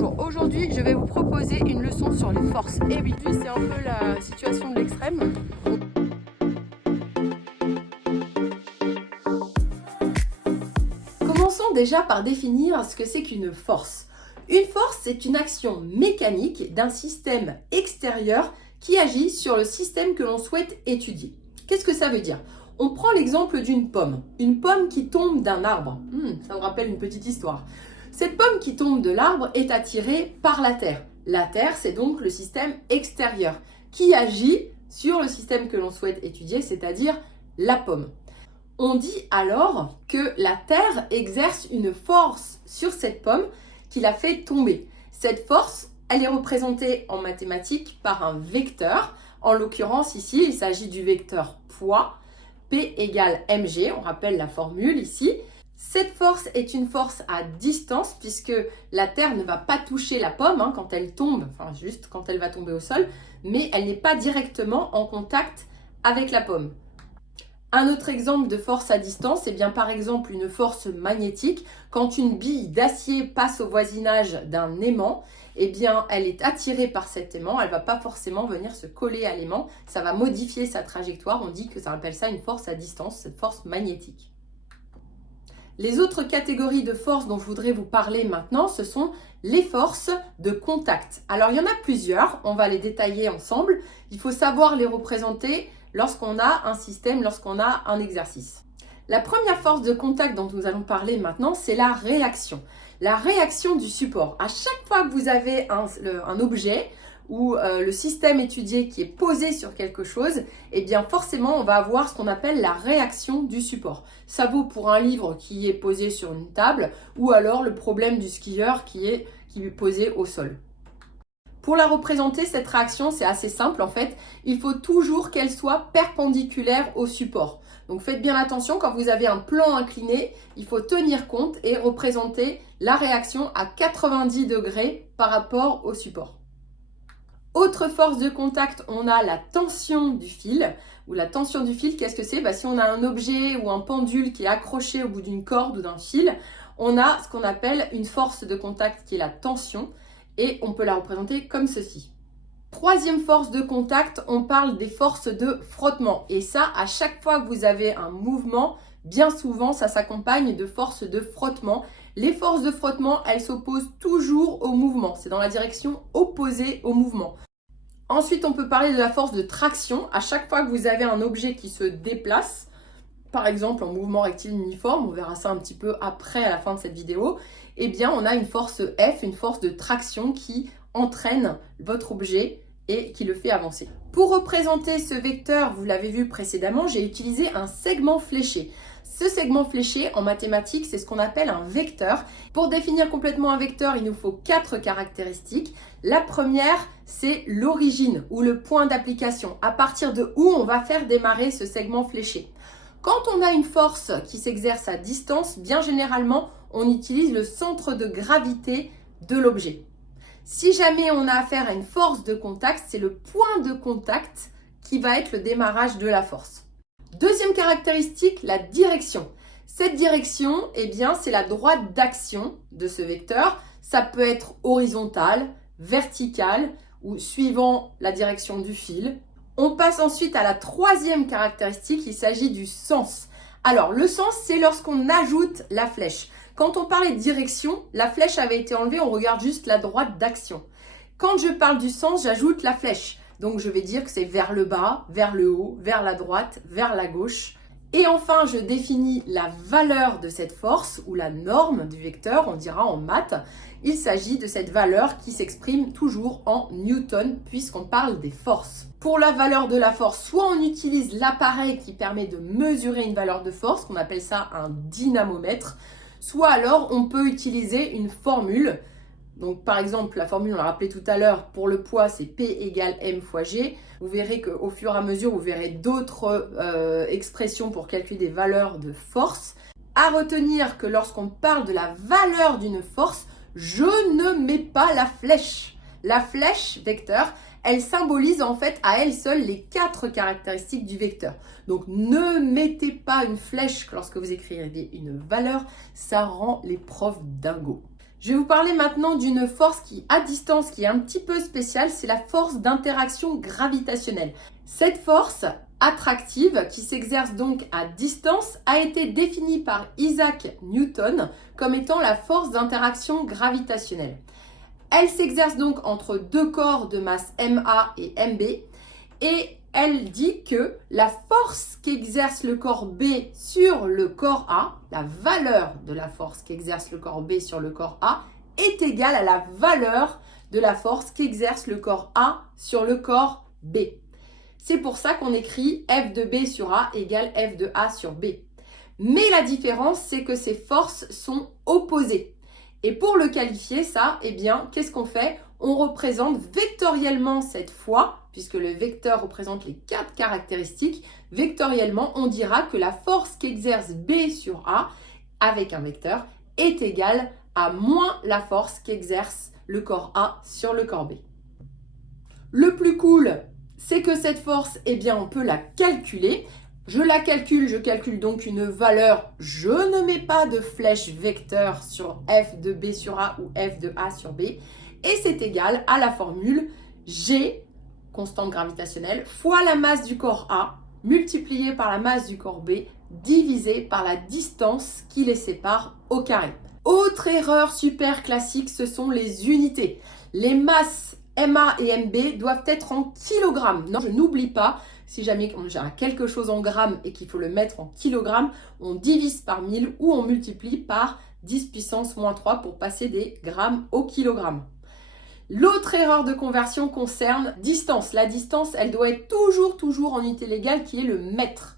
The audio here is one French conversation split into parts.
Bonjour, aujourd'hui je vais vous proposer une leçon sur les forces. Et oui, c'est un peu la situation de l'extrême. Commençons déjà par définir ce que c'est qu'une force. Une force, c'est une action mécanique d'un système extérieur qui agit sur le système que l'on souhaite étudier. Qu'est-ce que ça veut dire ? On prend l'exemple d'une pomme. Une pomme qui tombe d'un arbre. Ça me rappelle une petite histoire. Cette pomme qui tombe de l'arbre est attirée par la terre. La terre, c'est donc le système extérieur qui agit sur le système que l'on souhaite étudier, c'est-à-dire la pomme. On dit alors que la terre exerce une force sur cette pomme qui la fait tomber. Cette force, elle est représentée en mathématiques par un vecteur. En l'occurrence ici, il s'agit du vecteur poids. P égale mg, on rappelle la formule ici. Cette force est une force à distance puisque la terre ne va pas toucher la pomme quand elle tombe, enfin juste quand elle va tomber au sol, mais elle n'est pas directement en contact avec la pomme. Un autre exemple de force à distance, c'est bien par exemple une force magnétique. Quand une bille d'acier passe au voisinage d'un aimant, eh bien elle est attirée par cet aimant, elle ne va pas forcément venir se coller à l'aimant, ça va modifier sa trajectoire, on dit que ça appelle ça une force à distance, cette force magnétique. Les autres catégories de forces dont je voudrais vous parler maintenant, ce sont les forces de contact. Alors il y en a plusieurs, on va les détailler ensemble. Il faut savoir les représenter lorsqu'on a un système, lorsqu'on a un exercice. La première force de contact dont nous allons parler maintenant, c'est la réaction. La réaction du support. À chaque fois que vous avez un objet ou le système étudié qui est posé sur quelque chose, eh bien forcément on va avoir ce qu'on appelle la réaction du support. Ça vaut pour un livre qui est posé sur une table ou alors le problème du skieur qui est posé au sol. Pour la représenter, cette réaction, c'est assez simple en fait. Il faut toujours qu'elle soit perpendiculaire au support. Donc faites bien attention, quand vous avez un plan incliné, il faut tenir compte et représenter la réaction à 90 degrés par rapport au support. Autre force de contact, on a la tension du fil. Ou la tension du fil, qu'est-ce que c'est ? Si on a un objet ou un pendule qui est accroché au bout d'une corde ou d'un fil, on a ce qu'on appelle une force de contact qui est la tension et on peut la représenter comme ceci. Troisième force de contact, on parle des forces de frottement. Et ça, à chaque fois que vous avez un mouvement, bien souvent, ça s'accompagne de forces de frottement. Les forces de frottement, elles s'opposent toujours au mouvement. C'est dans la direction opposée au mouvement. Ensuite, on peut parler de la force de traction. À chaque fois que vous avez un objet qui se déplace, par exemple en mouvement rectiligne uniforme, on verra ça un petit peu après à la fin de cette vidéo, eh bien on a une force F, une force de traction qui entraîne votre objet et qui le fait avancer. Pour représenter ce vecteur, vous l'avez vu précédemment, j'ai utilisé un segment fléché. Ce segment fléché, en mathématiques, c'est ce qu'on appelle un vecteur. Pour définir complètement un vecteur, il nous faut 4 caractéristiques. La première, c'est l'origine ou le point d'application, à partir de où on va faire démarrer ce segment fléché. Quand on a une force qui s'exerce à distance, bien généralement, on utilise le centre de gravité de l'objet. Si jamais on a affaire à une force de contact, c'est le point de contact qui va être le démarrage de la force. Deuxième caractéristique, la direction. Cette direction, eh bien, c'est la droite d'action de ce vecteur. Ça peut être horizontale, verticale ou suivant la direction du fil. On passe ensuite à la troisième caractéristique, il s'agit du sens. Alors, le sens, c'est lorsqu'on ajoute la flèche. Quand on parlait de direction, la flèche avait été enlevée, on regarde juste la droite d'action. Quand je parle du sens, j'ajoute la flèche. Donc, je vais dire que c'est vers le bas, vers le haut, vers la droite, vers la gauche. Et enfin, je définis la valeur de cette force ou la norme du vecteur, on dira en maths. Il s'agit de cette valeur qui s'exprime toujours en newton puisqu'on parle des forces. Pour la valeur de la force, soit on utilise l'appareil qui permet de mesurer une valeur de force, qu'on appelle ça un dynamomètre, soit alors on peut utiliser une formule. Donc par exemple, la formule, on l'a rappelé tout à l'heure, pour le poids, c'est P égale M fois G. Vous verrez qu'au fur et à mesure, vous verrez d'autres expressions pour calculer des valeurs de force. À retenir que lorsqu'on parle de la valeur d'une force, je ne mets pas la flèche. La flèche vecteur, elle symbolise en fait à elle seule les 4 caractéristiques du vecteur. Donc ne mettez pas une flèche lorsque vous écrivez une valeur, ça rend les profs dingos. Je vais vous parler maintenant d'une force à distance qui est un petit peu spéciale, c'est la force d'interaction gravitationnelle. Cette force attractive qui s'exerce donc à distance a été définie par Isaac Newton comme étant la force d'interaction gravitationnelle. Elle s'exerce donc entre deux corps de masse MA et MB et elle dit que la force qu'exerce le corps B sur le corps A, la valeur de la force qu'exerce le corps B sur le corps A, est égale à la valeur de la force qu'exerce le corps A sur le corps B. C'est pour ça qu'on écrit F de B sur A égale F de A sur B. Mais la différence, c'est que ces forces sont opposées. Et pour le qualifier, ça, eh bien, qu'est-ce qu'on fait? On représente vectoriellement cette fois, puisque le vecteur représente les 4 caractéristiques, vectoriellement, on dira que la force qu'exerce B sur A, avec un vecteur, est égale à moins la force qu'exerce le corps A sur le corps B. Le plus cool, c'est que cette force, eh bien, on peut la calculer. Je calcule donc une valeur, je ne mets pas de flèche vecteur sur F de B sur A ou F de A sur B, et c'est égal à la formule G, constante gravitationnelle, fois la masse du corps A, multiplié par la masse du corps B, divisé par la distance qui les sépare au carré. Autre erreur super classique, ce sont les unités. Les masses MA et MB doivent être en kilogrammes. Non, je n'oublie pas, si jamais on a quelque chose en grammes et qu'il faut le mettre en kilogrammes, on divise par 1000 ou on multiplie par 10 puissance moins 3 pour passer des grammes au kilogramme. L'autre erreur de conversion concerne distance. La distance, elle doit être toujours en unité légale qui est le mètre.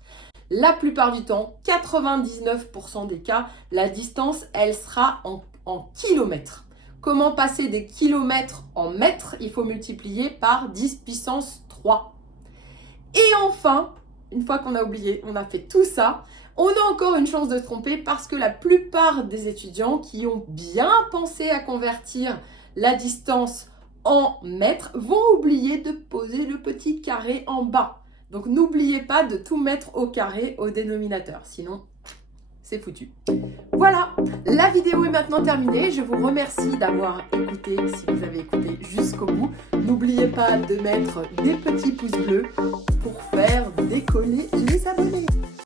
La plupart du temps, 99% des cas, la distance, elle sera en kilomètres. Comment passer des kilomètres en mètres? Il faut multiplier par 10 puissance 3. Et enfin, une fois qu'on a oublié, on a fait tout ça, on a encore une chance de se tromper parce que la plupart des étudiants qui ont bien pensé à convertir la distance en mètres vont oublier de poser le petit carré en bas. Donc n'oubliez pas de tout mettre au carré au dénominateur, sinon c'est foutu. Voilà, la vidéo est maintenant terminée. Je vous remercie d'avoir écouté, si vous avez écouté jusqu'au bout. N'oubliez pas de mettre des petits pouces bleus pour faire décoller les abonnés.